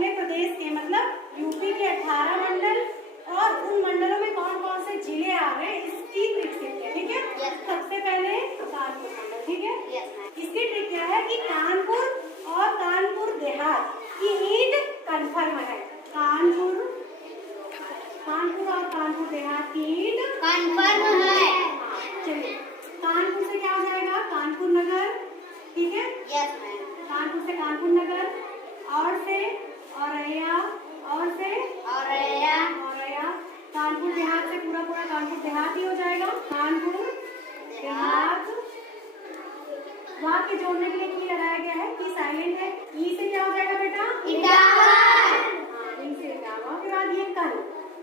अपने प्रदेश के मतलब यूपी के 18 मंडल और उन मंडलों में कौन कौन से जिले आ रहे हैं इसकी ट्रिक सीखते हैं, ठीक है। सबसे पहले कानपुर मंडल, ठीक है। इसकी ट्रिक क्या है कि कानपुर और कानपुर देहात की ईंट कन्फर्म है। कानपुर और कानपुर देहात की ईंट कन्फर्म है। चलिए, कानपुर से क्या हो जाएगा? कानपुर नगर, ठीक है। कानपुर से कानपुर नगर, और से औरैया, और से औरैया। कानपुर देहात से पूरा कानपुर देहात ही हो जाएगा। कानपुर देहात वाक्य जोड़ने के लिए की लगाया गया है, की साइलेंट है। ई से क्या हो जाएगा बेटा? ई से इटावा। फिर बाद ये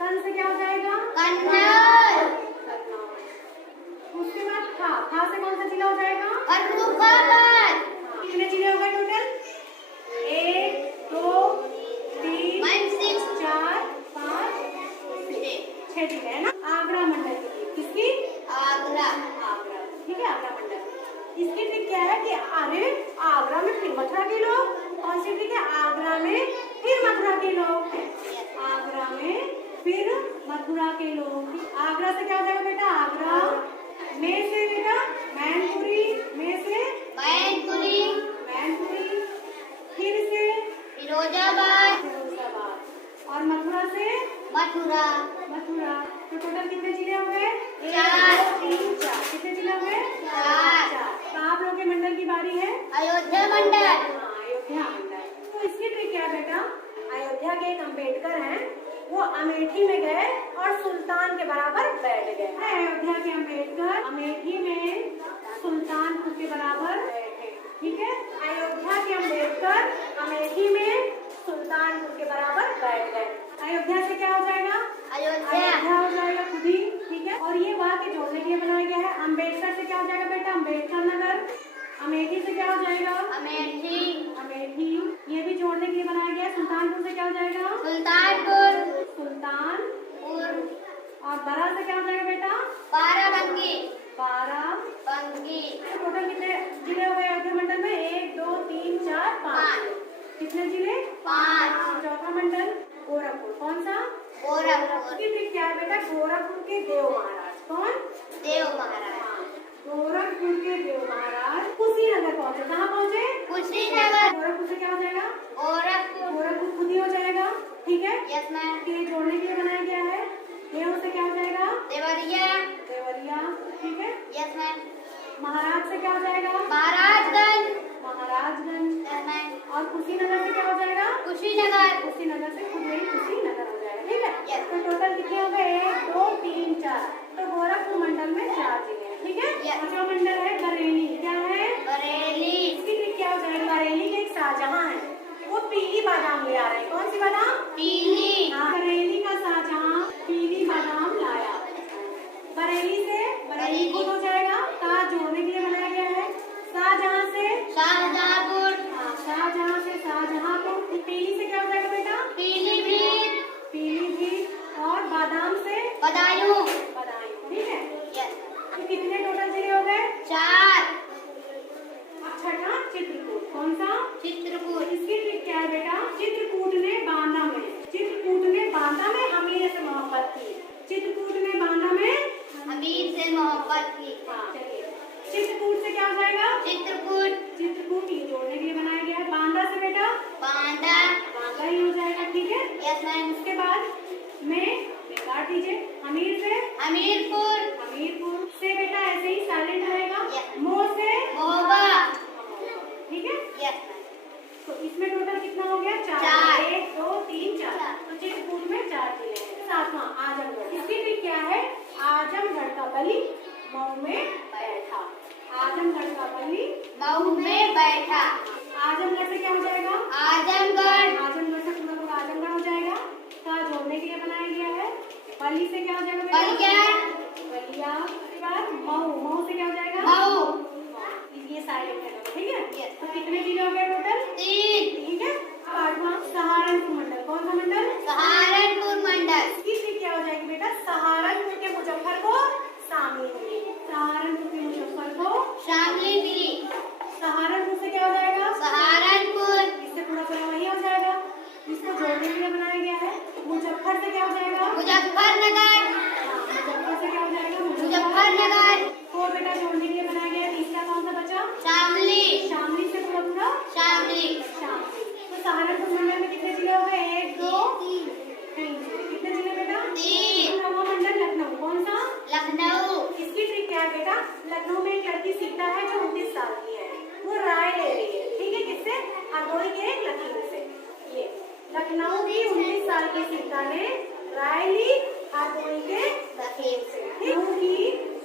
कन से क्या हो जाएगा? कन्नौज। उसके बाद था से कौन सा जिला हो जाएगा? फर्रुखाबाद। कितने जिले हो गए टोटल? 1 2 3 4 5 6 जिले है ना। आगरा मंडल किसकी? आगरा, ठीक है, आगरा मंडल। इसकी ट्रिक क्या है कि अरे आगरा में फिर मथुरा के लोग, कौन सी ट्रिक है? आगरा में फिर मथुरा के लोग, आगरा में फिर मथुरा के लोग। आगरा से क्या हो जाएगा बेटा? आगरा में से बेटा मैनपुरी, में से मैनपुरी, फिर से फिरोजाबाद, और मथुरा से मथुरा। तो टोटल कितने जिले हो गए? 4 3 4। कितने जिले हो गए? 4। तो आप लोग के मंडल की बारी है अयोध्या मंडल। अयोध्या मंडल। तो इसकी ट्रिक क्या है बेटा? अयोध्या के एक अम्बेडकर हैं, वो अमेठी में गए और सुल्तान के बराबर बैठ गए। अयोध्या के अम्बेडकर अमेठी में सुल्तानपुर के बराबर बैठे, ठीक है। अयोध्या के अम्बेडकर अमेठी में सुल्तानपुर के बराबर बैठ गए। अयोध्या से क्या हो जाएगा? अयोध्या हो जाएगा खुद ही, ठीक है। और ये वाक्य जोड़ने के लिए बनाया गया है। अम्बेडकर से क्या हो जाएगा बेटा? अम्बेडकर नगर। अमेठी से क्या हो जाएगा? अमेठी। ये भी जोड़ने के लिए बनाया गया है। सुल्तानपुर से क्या हो जाएगा? सुल्तानपुर। और बरा से क्या हो जाएगा बेटा? बाराबंकी। टोटल कितने जिले हो गए अयोध्या मंडल में? 1 2 3 4 5। कितने जिले? 5। चौथा मंडल गोरखपुर। कौन सा? गोरखपुर। की ट्रिक क्या है बेटा? गोरखपुर के देव महाराज। कौन? देव महाराज। गोरखपुर के देव महाराज कुशीनगर पहुँचे। कहाँ पहुँचे? कुशीनगर। गोरखपुर से क्या हो जाएगा? गोरखपुर खुद ही हो जाएगा, ठीक है। Yes ma'am. के जोड़ने के लिए बनाया गया है। देव से क्या हो जाएगा? देवरिया, ठीक है। Yes ma'am. महाराज से क्या हो जाएगा? महाराजगंज। Yes ma'am. और कुशीनगर से क्या हो जाएगा? कुशीनगर से खुद ही कुशीनगर हो जाएगा, ठीक है। यस। तो टोटल कितने हो गए? 1 2 3 4। तो गोरखपुर मंडल में 4 जिले हैं, ठीक है। पांचवा मंडल है बरेली। क्या है? बरेली। इसकी ट्रिक क्या हो जाएगी? बरेली के एक शाहजहां है, वो पीली बादाम ले आ रहे हैं। कौन सी बादाम? पीली। बरेली का शाहजहां पीली बादाम लाया। बरेली से बरेली हो जाएगा। का जोड़ने के लिए बनाया गया है। शाहजहां से शाहजहांपुर। शाहजहां से शाहजहांपुर। पीली से क्या हो जाएगा बेटा? पीलीभीत। और बादाम से बदायूं, ठीक है। यस। तो कितने टोटल जिले हो गए? 4। अब छठा चित्रकूट। कौन सा? चित्रकूट। इसकी ट्रिक क्या है बेटा? चित्रकूट ने बांदा में हमीर से मोहब्बत की। चित्रकूट ने बांदा में हमीर से मोहब्बत की। चलिए, चित्रकूट से क्या हो जाएगा? चित्रकूट ये जोड़ने के लिए बनाया गया है। बांदा से बेटा? बांदा ही हो जाएगा, ठीक है। Yes ma'am. उसके बाद में काट दीजिए। हमीर से हमीरपुर से बेटा ऐसे ही साइलेंट रहेगा। मोह से महोबा, ठीक है। Yes ma'am. तो इसमें टोटल कितना हो गया? 4। 1 2 3 4। तो चित्रकूट में 4 जिले हैं। सातवां आजमगढ़। इसकी ट्रिक क्या है? आजमगढ़ का बलि मऊ में बैठा। आजमगढ़ का बलि मऊ में बैठा। आजमगढ़ से क्या हो जाएगा? आजमगढ़ से पूरा आजमगढ़ हो जाएगा। का जोड़ने के लिए बनाया गया है। बलि से क्या हो जाएगा? बलिया। उसके बाद मऊ से क्या हो जाएगा? मऊ। ये साइलेंट है, ठीक है। तो कितने जिले हो गए टोटल? 3, ठीक है। आठवां सहारनपुर मंडल। कौन सा मंडल? सहारनपुर मंडल। इसकी क्या हो जाएगी बेटा? सहारनपुर के मुजफ्फर को शामिल मिली। सहारनपुर के मुजफ्फर को शामिल मिली। सहारनपुर से क्या हो जाएगा? सहारनपुर। इससे पूरा बनाया गया है? मुजफ्फर से क्या हो जाएगा? मुजफ्फरनगर। मुजफ्फर से क्या हो जाएगा? मुजफ्फरनगर। को बेटा जोड़ने के लिए बनाया गया है। तीसरा कौन सा बचा? शामली। शामली से पूरा शामली। शामली। तो सहारनपुर मंडल में कितने जिले हो गए? 1 2 3 कितने जिले बेटा? 3। नौवां मंडल लखनऊ। कौन सा? लखनऊ। इसकी ट्रिक क्या है बेटा? लखनऊ में एक लड़की सीता है जो 29 साल की है, वो राय ले रही है, ठीक है, किससे? हरदोई के लखनऊ से। ये लखनऊ की 19 साल की सीता ने राय ली हरदोई के लखीम से। लखनऊ की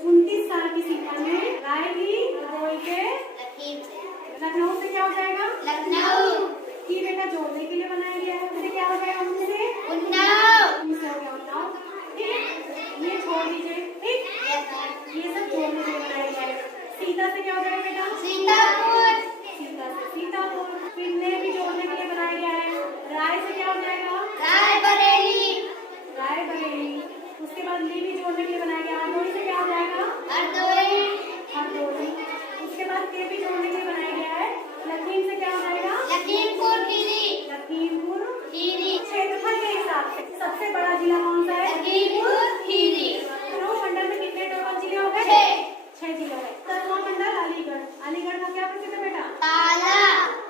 29 साल की सीता ने राय ली हरदोई के लखीम से। लखनऊ से क्या हो जाएगा? लखनऊ। की बेटा जोड़ने के लिए बनाया गया है। उनसे क्या हो जाएगा? उनसे उन्नाव। उनसे हो गया उन्नाव, ठीक है। ये छोड़ दीजिए, ठीक, ये सब जोड़ने के लिए बनाया गया है। सीता से क्या हो जाएगा बेटा? सीतापुर। सीता से सीतापुर। फिर ने भी जोड़ने के लिए बनाया गया है। राय से क्या हो जाएगा? रायबरेली। रायबरेली। उसके बाद ली भी जोड़ने के लिए बनाया गया। हरदोई से क्या हो जाएगा? हरदोई। हरदोई। उसके बाद के भी जोड़ने के लिए बनाया गया है। लखीम से क्या हो जाएगा? लखीमपुर खीरी। लखीमपुर खीरी। क्षेत्रफल के हिसाब से सबसे बड़ा जिला कौन सा है? लखीमपुर खीरी। लखनऊ मंडल में कितने टोटल जिले हो गए? 6 जिले है। 10वां मंडल अलीगढ़। अलीगढ़ का क्या प्रसिद्ध है बेटा? ताला।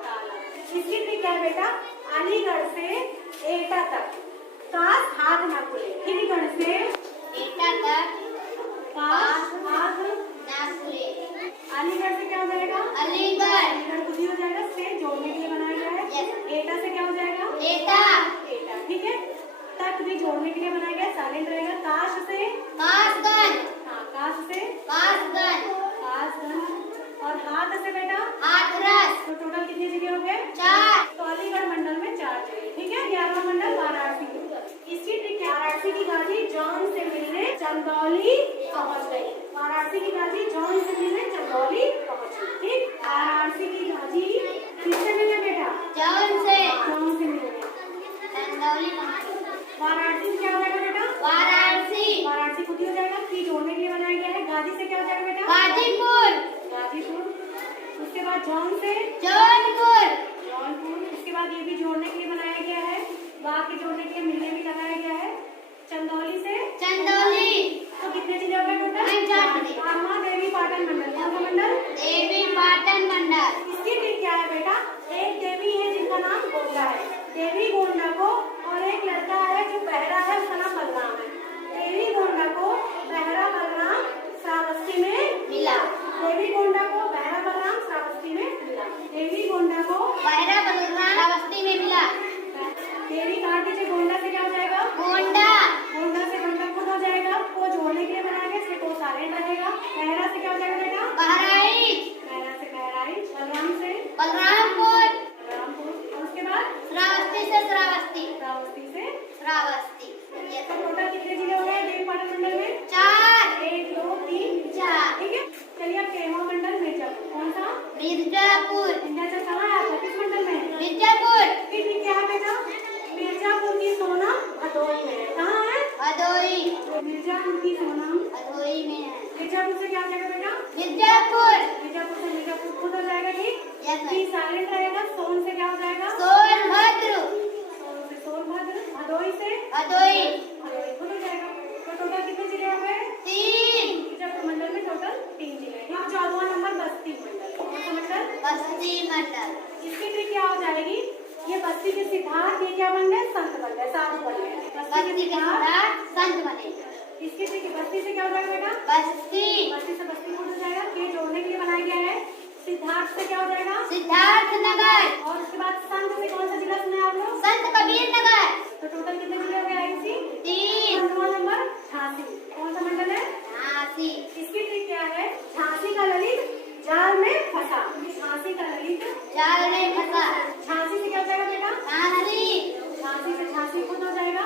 ताला। इसकी ट्रिक क्या है बेटा? अलीगढ़ से एटा तक काश हाथ ना खुले। अलीगढ़ से एटा तक काश हाथ ना खुले। अलीगढ़ से क्या हो जाएगा? अलीगढ़। अलीगढ़ कुछ हो जाएगा। से जोड़ने के लिए बनाया गया है। एटा से क्या हो जाएगा? एटा। एटा, ठीक है। तक भी जोड़ने के लिए बनाया गया, साइलेंट रहेगा। काश से कासगंज। हाँ, काश से कासगंज। कासगंज। और हाथ से बेटा हाथरस। तो टोटल कितने जिले हो गए? 4। तो अलीगढ़ मंडल में 4 जिले, ठीक है। 11वां मंडल वाराणसी। इसकी ट्रिक है, वाराणसी की गाजी जॉन से मिलने चंदौली पहुंच गई। वाराणसी की गाजी जॉन से मिलने चंदौली पहुंच गई, ठीक। वाराणसी की गाजी किससे मिले बेटा? जौन से। जॉन से मिलने। चंदौली पहुंची। वाराणसी से क्या हो जाएगा बेटा? वाराणसी। वाराणसी खुद ही हो जाएगा। की जोड़ने के लिए बनाया गया है। गाजी से क्या हो जाएगा बेटा? गाजीपुर। गाजीपुर। उसके बाद जॉन से जौनपुर। जौनपुर। उसके बाद ये भी जोड़ने के लिए बनाया गया है। वाह के जोड़ने के लिए मिलने भी लगाया गया है। चंदौली से चंदौली। तो कितने जिले हो गए टोटल? 4 जिले। आमा देवी पाटन मंडल। कौन सा मंडल? देवी पाटन मंडल। इसकी ट्रिक क्या है बेटा? एक देवी है जिनका नाम गोंडा है। देवी गोंडा को और एक लड़का है जो बहरा है, उसका नाम बलराम है। देवी गोंडा को बहरा बलराम श्रावस्ती में मिला। देवी गोंडा को बहरा बलराम श्रावस्ती में मिला। देवी गोंडा को बहरा बलराम अवस्थी में मिला। देवी काट दीजिए। गोंडा से क्या हो जाएगा? गोंडा। गोंडा से गोंडा खुद हो जाएगा। को जोड़ने के लिए बनाया गया, इसलिए को साइलेंट रहेगा। बहरा से क्या हो जाएगा बेटा? बहराइच। बहरा से बहराइच। बलराम से बलरामपुर। बलरामपुर। और उसके बाद श्रावस्ती से श्रावस्ती। श्रावस्ती से श्रावस्ती। ये तो टोटल कितने जिले हो गए देवी पाटन मंडल में? 4। 1 2 3 4। ठीक है। चलिए अब 13वां मंडल मिर्जापुर। कौन सा? मिर्जापुर। विंध्याचल कहाँ है आपका? किस मंडल में? मिर्जापुर। फिर क्या है बेटा? मिर्जापुर की सोनम भदोई में है। कहाँ है? भदोई। मिर्जापुर की सोनम भदोई में है। मिर्जापुर से क्या हो जाएगा बेटा? मिर्जापुर। मिर्जापुर से मिर्जापुर खुद हो जाएगा, ठीक। यस की साइलेंट रहेगा। सोन से क्या हो जाएगा? सोनभद्र। सोन से सोनभद्र। भदोई से भदोई। भदोई खुद हो जाएगा। तो टोटल कितने जिले हो गए? 3। मिर्जापुर मंडल में टोटल 3 जिले हैं। अब 14वां नंबर बस्ती मंडल। कौन सा मंडल? बस्ती मंडल। इसकी ट्रिक क्या हो जाएगी? ये बस्ती के सिद्धार्थ, ये क्या बन गए? संत बन गए, साधु बन गए। बस्ती के सिद्धार्थ संत बने। इसकी ट्रिक बस्ती से क्या हो जाएगा बेटा? बस्ती। बस्ती से बस्ती खुद हो जाएगा। के जोड़ने के लिए बनाया गया है। सिद्धार्थ से क्या हो जाएगा? सिद्धार्थ नगर। और उसके बाद संत से कौन सा जिला सुना है आप लोग? संत कबीर नगर। तो टोटल कितने जिले हो गए आयुषी? 3। 15वां नंबर झांसी। कौन सा मंडल है? झांसी। इसकी ट्रिक क्या है? झांसी का ललित जाल में फंसा। झांसी का ललित जाल में फंसा। झांसी से क्या हो जाएगा बेटा? झांसी। झांसी से झांसी खुद हो जाएगा।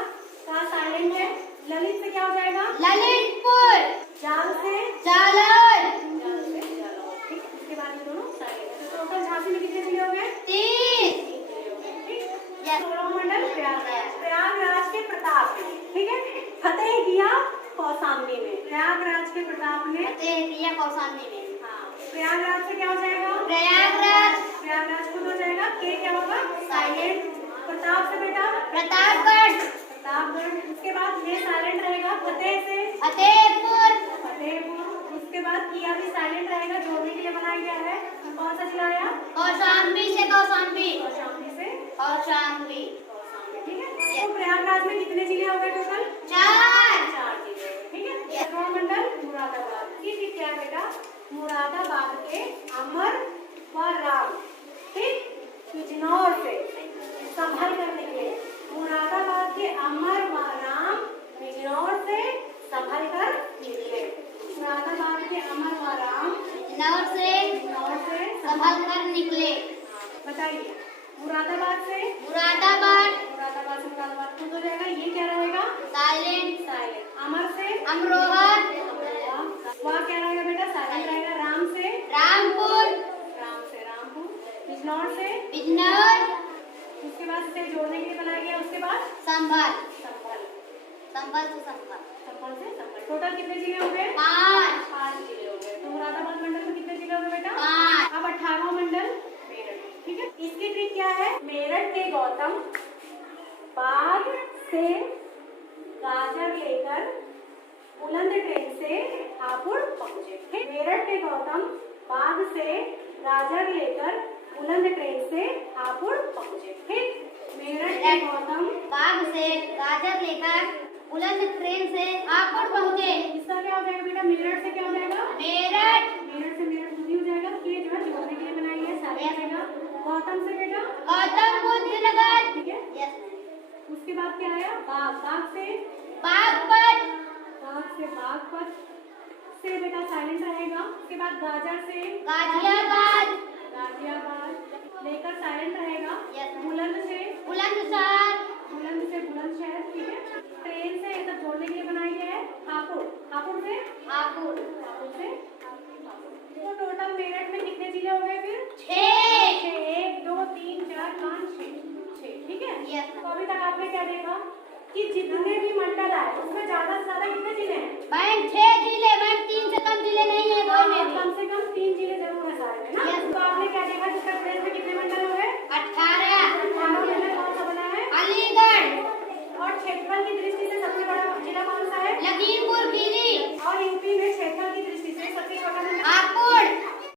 का साइलेंट है। ललित से क्या हो जाएगा? ललितपुर। जाल से जालौर। जाल से जालौर, ठीक। इसके बाद ये दोनों साइलेंट है। तो टोटल झांसी में कितने जिले हो गए? 3। 3 जिले हो गए, ठीक। Yes. 16वां मंडल प्रयागराज। प्रयागराज के प्रताप ने, ठीक है, फतेह किया कौशाम्बी में। प्रयागराज के प्रताप ने फतेह किया कौशाम्बी में। हाँ, प्रयागराज से क्या हो जाएगा? प्रयागराज। प्रयागराज खुद हो जाएगा। के क्या होगा? साइलेंट। प्रताप से बेटा प्रतापगढ़। उसके बाद ये साइलेंट रहेगा, फतेह से फतेहपुर, फतेहपुर। उसके बाद किया भी साइलेंट रहेगा, जोड़ने के लिए बनाया गया है। कौन सा जिलाया? कौशाम्बी से कौशाम्बी, कौशाम्बी से कौशाम्बी। ठीक है। तो प्रयागराज में कितने जिले हो गए टोटल? 4 जिले। ठीक है। 7वां मंडल मुरादाबाद। ठीक क्या बेटा? मुरादाबाद के अमर व राम, ठीक, बिजनौर से संभल कर निकले। मुरादाबाद के अमर व राम बिजनौर से संभल कर निकले। मुरादाबाद के अमर व राम बिजनौर से संभल कर निकले। बताइए, मुरादाबाद से मुरादाबाद खुद हो जाएगा, ये क्या रहेगा? साइलेंट। अमर से अमरोहा, वहाँ क्या रहेगा बेटा? साइलेंट रहेगा। राम से रामपुर, बिजनौर से बिजनौर, उसके बाद से जोड़ने के लिए बनाया गया। उसके बाद संभल, संभल, संभल से संभल। संभल से संभल। टोटल कितने जिले हो गए? 5 जिले हो गए। तो मुरादाबाद मंडल में कितने जिले हो गए बेटा? 5। अब 18वां मंडल मेरठ। ठीक है। इसकी ट्रिक क्या है? मेरठ के गौतम बाग से गाजर लेकर बुलंद ट्रेन से हापुड़ पहुंचे। ठीक। मेरठ के गौतम बाग से गाजर लेकर बुलंद ट्रेन से हापुड़ पहुंचे। ठीक। मेरठ के गौतम बाग से गाजर लेकर बुलंद ट्रेन से हापुड़ पहुंचे। इसका क्या हो जाएगा बेटा? मेरठ से क्या हो जाएगा? मेरठ से मेरठ खुद ही हो जाएगा। ये जो है जोड़ने के लिए बनाई है, सारे आएगा। गौतम से बेटा गौतम बुद्ध नगर। ठीक है। यस। उसके बाद क्या आया? बाग। बाग से बागपत, बागपत से बेटा साइलेंट रहेगा। उसके बाद गाजर से गाजियाबाद, लेकर साइलेंट रहेगा। यस। बुलंद से बुलंदशहर, बुलंदशहर। ठीक है। ट्रेन से ये सब जोड़ने के लिए बनाई गया है। हापुड़ से हापुड़। तो टोटल मेरठ में कितने जिले हो गए फिर? 6। 1 2 3 4 5 6। ठीक है। यस। तो अभी तक आपने क्या देखा कि जितने भी मंडल आए उसमें ज्यादा